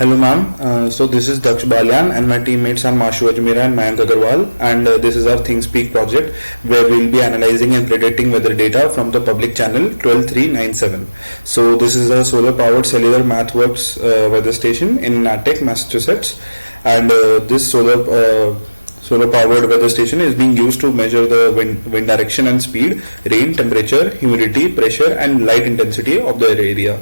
Hello ma'am, so this is Daksh Balyan and my teammates are Mashu Ajmera and Mayank Agarwal, and this is our ThinkSpeak project where we will be analyzing and predicting weather data from the public channel 12397. So this is a solar powered cellular MathWorks weather station in Natick, Massachusetts, and this solar powered weather station is being used to measure the wind direction and speed, rain, temperature, humidity, pressure and light intensity of the area.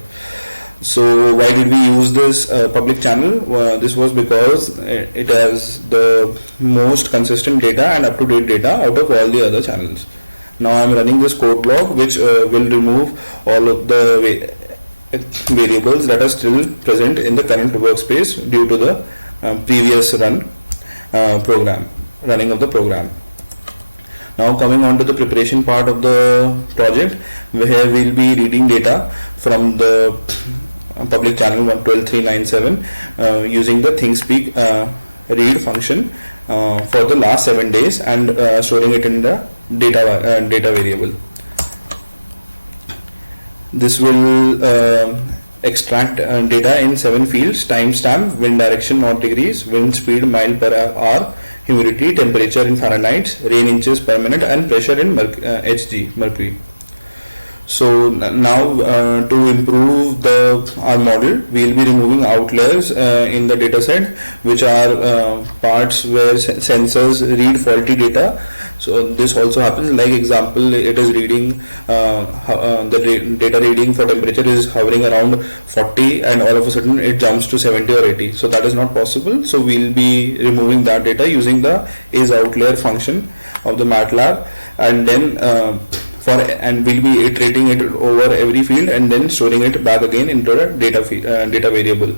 So why did we use this public channel? This was because it has the most consistent data and up-to-date data out of all the other channels. Now I'm running this code block which will remove all of the variables that are still present in the current workspace due to the previous running of the program. Now coming on to the preparation part of the project, where we'll be reading data from the public channel 12397 using the ThinkSpeak read function for the last 7 days and storing it in the data variable. This will extract data in 7 fields: timestamp, wind direction not degrees, wind speed mile per hour, humidity, temperature in Fahrenheit, rain inches per minute, and pressure in Hg, mercury. So now to improve our model, we will be removing outliers in the data set, which are parts where sensors read faulty data. So this also happens. Like example, it is reading the data reading for temperature is hovering around 40 and all of a sudden it jumps to 70 or 80. So that is not possible. So we'll be removing that data using the isOutlier function of the MATLAB, and then and we'll be iterating it over every field and then storing it back again into the data variable.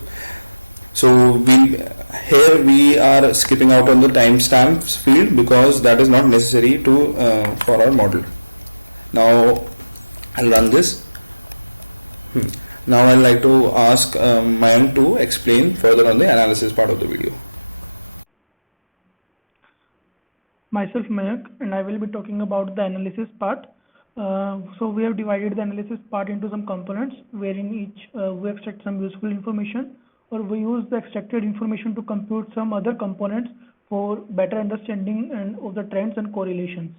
So here we are skipping out on the timestamps field because that is not necessary for our model. Now I'll run this. Now I'd like to ask Mayank to explain further on the analysis part of the video. Myself Mayank, and I will be talking about the analysis part. So we have divided the analysis part into some components, wherein each we extract some useful information, or we use the extracted information to compute some other components for better understanding of the trends and correlations.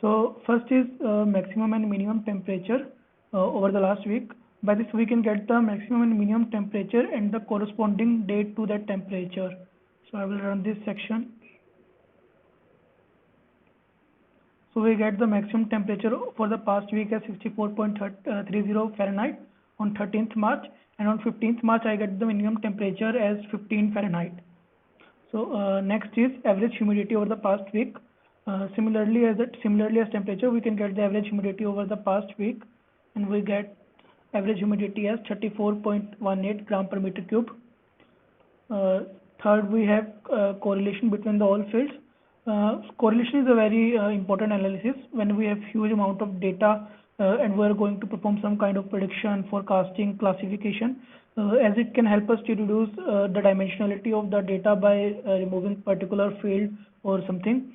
So first is maximum and minimum temperature over the last week. By this we can get the maximum and minimum temperature and the corresponding date to that temperature. So I will run this section. So we get the maximum temperature for the past week as 64.30 Fahrenheit on 13th March, and on 15th March I get the minimum temperature as 15 Fahrenheit. So next is average humidity over the past week. Similarly as temperature, we can get the average humidity over the past week, and we get average humidity as 34.18 gram per meter cube. Third, we have correlation between the all fields. Correlation is a very important analysis when we have huge amount of data and we are going to perform some kind of prediction, forecasting, classification, as it can help us to reduce the dimensionality of the data by removing particular field or something.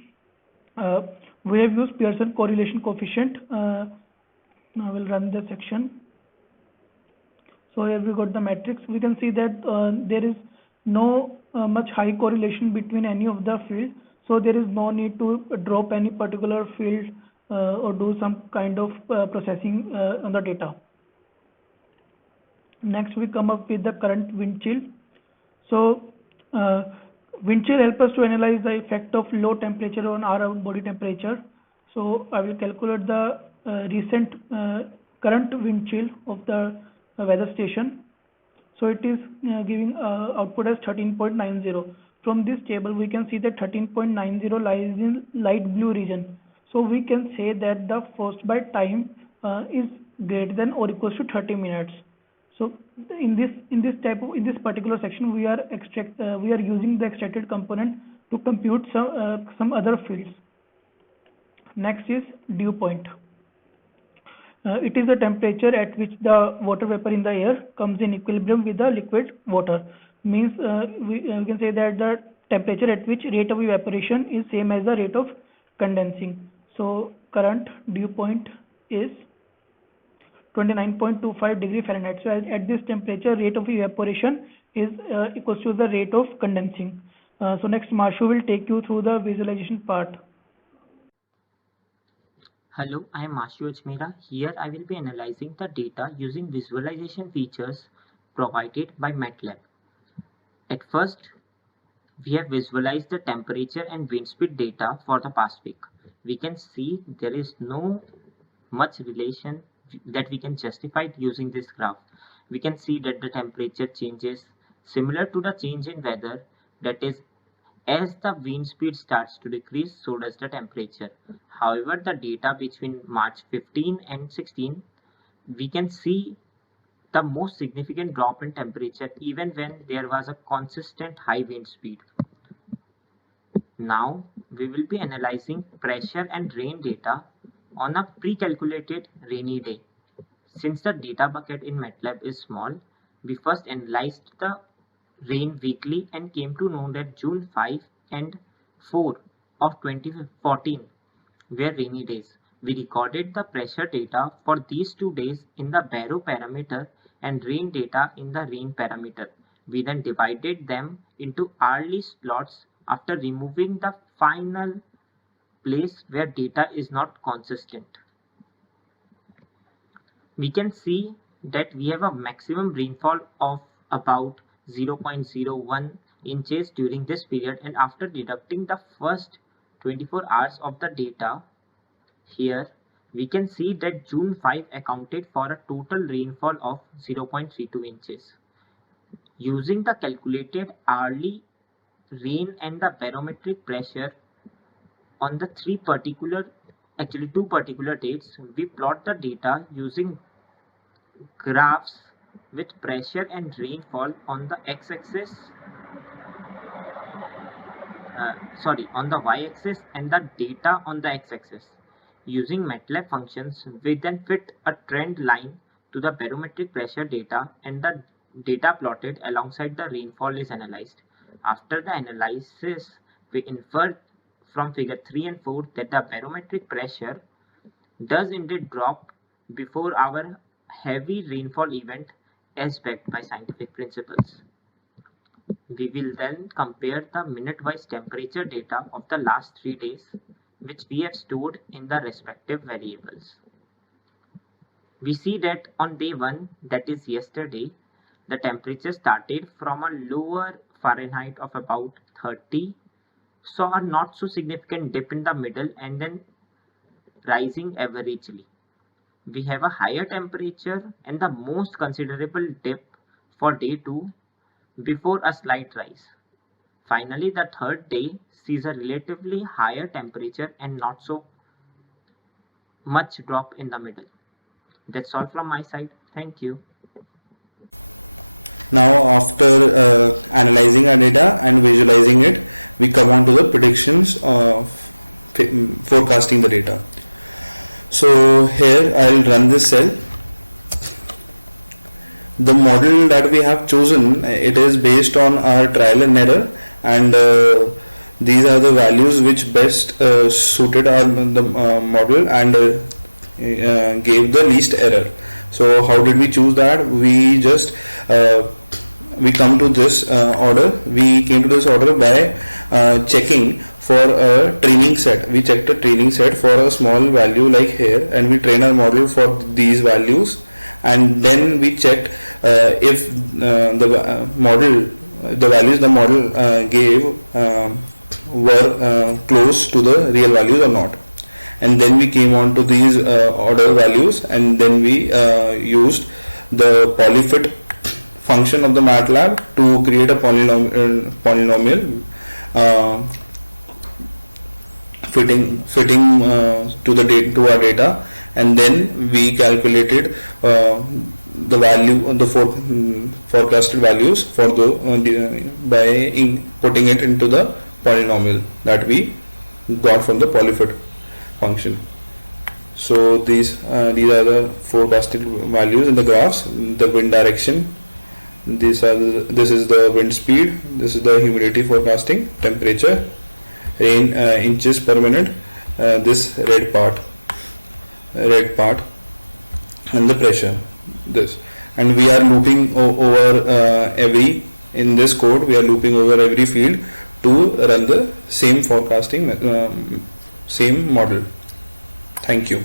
We have used Pearson correlation coefficient. I will run the section. So here we got the matrix. We can see that there is no much high correlation between any of the fields. So there is no need to drop any particular field or do some kind of processing on the data. Next we come up with the current wind chill. So wind chill helps us to analyze the effect of low temperature on our body temperature. So I will calculate the recent current wind chill of the weather station. So it is giving output as 13.90. From this table we can see that 13.90 lies in light blue region. So we can say that the frostbite time is greater than or equals to 30 minutes. So in this particular section we are using the extracted component to compute some other fields. Next is dew point. It is the temperature at which the water vapor in the air comes in equilibrium with the liquid water. Means we can say that the temperature at which rate of evaporation is same as the rate of condensing. So current dew point is 29.25 degree Fahrenheit. So at this temperature, rate of evaporation is equals to the rate of condensing. So next, Marshu will take you through the visualization part. Hello, I am Marshu Ajmera. Here I will be analyzing the data using visualization features provided by MATLAB. At first, we have visualized the temperature and wind speed data for the past week. We can see there is no much relation that we can justify using this graph. We can see that the temperature changes similar to the change in weather, that is, as the wind speed starts to decrease, so does the temperature. However, the data between March 15 and 16, we can see the most significant drop in temperature even when there was a consistent high wind speed. Now, we will be analyzing pressure and rain data on a pre-calculated rainy day. Since the data bucket in MATLAB is small, we first analyzed the rain weekly and came to know that June 5 and 4 of 2014 were rainy days. We recorded the pressure data for these 2 days in the Barrow parameter and rain data in the rain parameter. We then divided them into hourly slots after removing the final place where data is not consistent. We can see that we have a maximum rainfall of about 0.01 inches during this period, and after deducting the first 24 hours of the data, here we can see that June 5 accounted for a total rainfall of 0.32 inches. Using the calculated hourly rain and the barometric pressure on the two particular dates, we plot the data using graphs with pressure and rainfall on the x-axis, on the y-axis, and the data on the x-axis. Using MATLAB functions, we then fit a trend line to the barometric pressure data, and the data plotted alongside the rainfall is analyzed. After the analysis, we infer from figure 3 and 4 that the barometric pressure does indeed drop before our heavy rainfall event as backed by scientific principles. We will then compare the minute-wise temperature data of the last 3 days, which we have stored in the respective variables. We see that on day 1, that is yesterday, the temperature started from a lower Fahrenheit of about 30, saw a not so significant dip in the middle, and then rising averagely. We have a higher temperature and the most considerable dip for day 2 before a slight rise. Finally, the third day sees a relatively higher temperature and not so much drop in the middle. That's all from my side. Thank you. Now, after analyzing our data and visualizing it, we come on to the predictions of forecasting the data. So here I'll run this cell. The model that we have chosen, it is based on our trial and error, and these are the values which best suited our model and gave the least error. So how did we choose that? We just we come to this order. We came to this order by checking for a training set. We checked a training set for a small value like here, and we train our model for these values, and then we checked if the values the model gave were close to the real values or not. And then we came on to these order values, and then we used the polyfit function of the MATLAB to create a polynomial fitting to our data, and then we calculated the value of the forecasted values for the by putting it into the polynomial that we got from the polyfit function. So these are the forecasted values in the graphs. The wind direction, this is the wind speed, this is the humidity forecasting, temperature, rain inches per minute, this red part, and the pressure, this, and we are looping over every, in this code we are looping over every field to run the same forecasting same model. Thank you.